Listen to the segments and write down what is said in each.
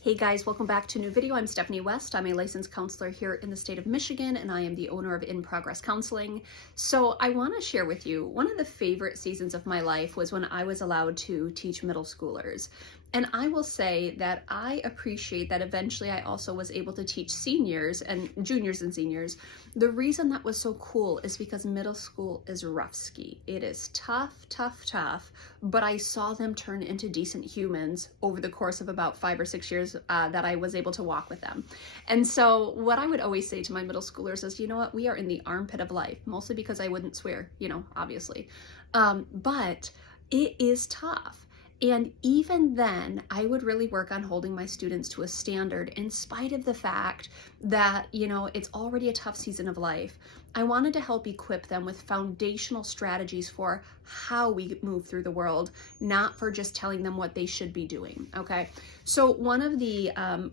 Hey guys, welcome back to a new video. I'm Stephanie West. I'm a licensed counselor here in the state of Michigan, and I am the owner of In Progress Counseling. So I want to share with you, one of the favorite seasons of my life was when I was allowed to teach middle schoolers. And I will say that I appreciate that eventually I also was able to teach seniors and juniors and seniors. The reason that was so cool is because middle school is rough ski. It is tough, tough, tough, but I saw them turn into decent humans over the course of about 5 or 6 years that I was able to walk with them. And so what I would always say to my middle schoolers is, you know what, we are in the armpit of life, mostly because I wouldn't swear, obviously. But it is tough. And even then, I would really work on holding my students to a standard in spite of the fact that, it's already a tough season of life. I wanted to help equip them with foundational strategies for how we move through the world, not for just telling them what they should be doing, okay? So one of the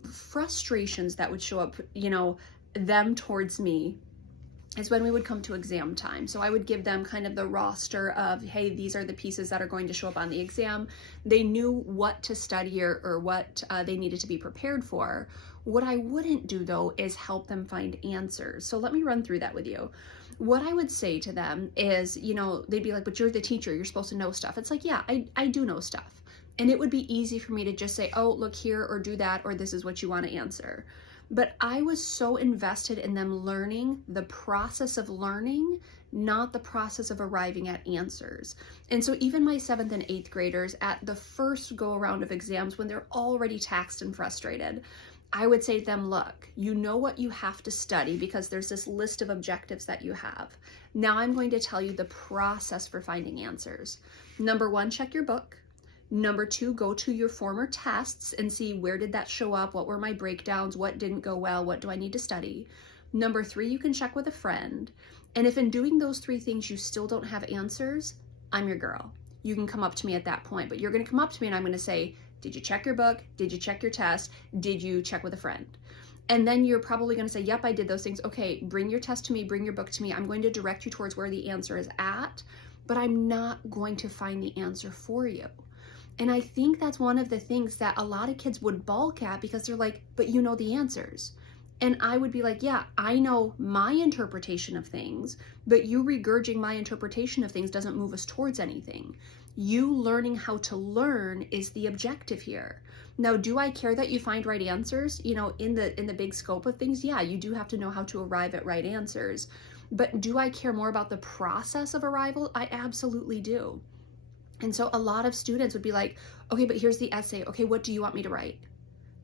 frustrations that would show up, them towards me is when we would come to exam time. So I would give them kind of the roster of, hey, these are the pieces that are going to show up on the exam. They knew what to study or what they needed to be prepared for. What I wouldn't do though is help them find answers. So let me run through that with you. What I would say to them is, they'd be like, but you're the teacher, you're supposed to know stuff. It's like, yeah, I do know stuff. And it would be easy for me to just say, oh, look here, or do that, or this is what you want to answer. But I was so invested in them learning the process of learning, not the process of arriving at answers. And so even my 7th and 8th graders at the first go around of exams, when they're already taxed and frustrated, I would say to them, look, you know what you have to study because there's this list of objectives that you have. Now I'm going to tell you the process for finding answers. Number 1, check your book. Number 2, go to your former tests and see where did that show up, what were my breakdowns, what didn't go well, what do I need to study. Number 3, you can check with a friend. And if in doing those 3 things you still don't have answers, I'm your girl. You can come up to me at that point, but you're going to come up to me and I'm going to say, did you check your book? Did you check your test? Did you check with a friend? And then you're probably going to say, yep, I did those things. Okay, bring your test to me, bring your book to me. I'm going to direct you towards where the answer is at, but I'm not going to find the answer for you. And I think that's one of the things that a lot of kids would balk at because they're like, but you know the answers. And I would be like, yeah, I know my interpretation of things, but you regurgitating my interpretation of things doesn't move us towards anything. You learning how to learn is the objective here. Now, do I care that you find right answers? In the big scope of things, yeah, you do have to know how to arrive at right answers. But do I care more about the process of arrival? I absolutely do. And so a lot of students would be like, okay, but here's the essay. Okay, what do you want me to write?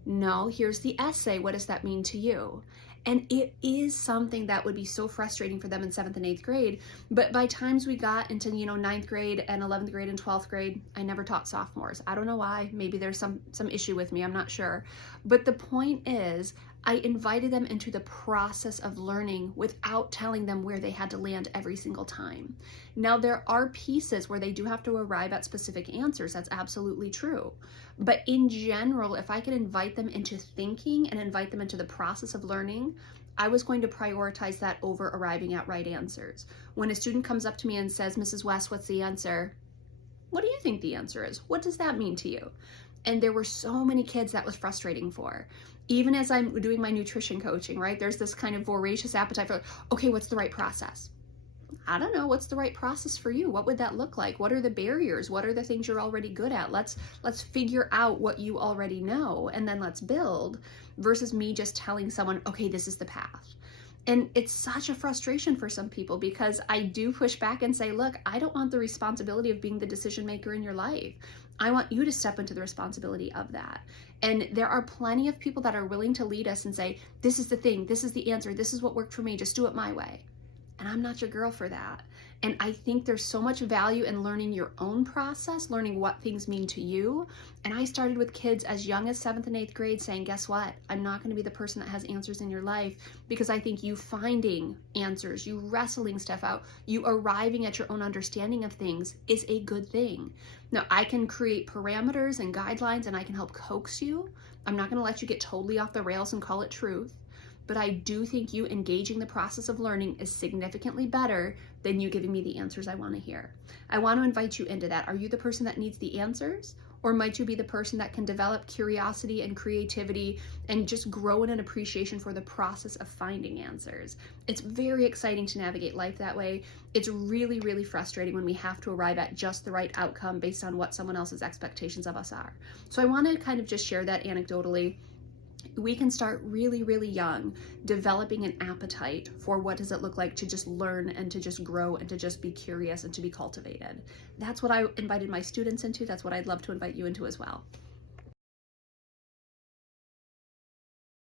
No, here's the essay. What does that mean to you? And it is something that would be so frustrating for them in 7th and 8th grade. But by times we got into, 9th grade and 11th grade and 12th grade, I never taught sophomores. I don't know why. Maybe there's some issue with me. I'm not sure. But the point is, I invited them into the process of learning without telling them where they had to land every single time. Now, there are pieces where they do have to arrive at specific answers. That's absolutely true. But in general, if I could invite them into thinking and invite them into the process of learning, I was going to prioritize that over arriving at right answers. When a student comes up to me and says, Mrs. West, what's the answer? What do you think the answer is? What does that mean to you? And there were so many kids that was frustrating for. Even as I'm doing my nutrition coaching, right? There's this kind of voracious appetite for, okay, what's the right process? I don't know, what's the right process for you? What would that look like? What are the barriers? What are the things you're already good at? Let's figure out what you already know and then let's build, versus me just telling someone, okay, this is the path. And it's such a frustration for some people because I do push back and say, look, I don't want the responsibility of being the decision maker in your life. I want you to step into the responsibility of that. And there are plenty of people that are willing to lead us and say, this is the thing, this is the answer, this is what worked for me, just do it my way. And I'm not your girl for that. And I think there's so much value in learning your own process, learning what things mean to you. And I started with kids as young as 7th and 8th grade saying, guess what? I'm not going to be the person that has answers in your life, because I think you finding answers, you wrestling stuff out, you arriving at your own understanding of things is a good thing. Now, I can create parameters and guidelines and I can help coax you. I'm not going to let you get totally off the rails and call it truth. but I do think you engaging the process of learning is significantly better than you giving me the answers I want to hear. I want to invite you into that. Are you the person that needs the answers? Or might you be the person that can develop curiosity and creativity and just grow in an appreciation for the process of finding answers? It's very exciting to navigate life that way. It's really, really frustrating when we have to arrive at just the right outcome based on what someone else's expectations of us are. So I want to kind of just share that anecdotally. We can start really, really young, developing an appetite for what does it look like to just learn and to just grow and to just be curious and to be cultivated. That's what I invited my students into. That's what I'd love to invite you into as well.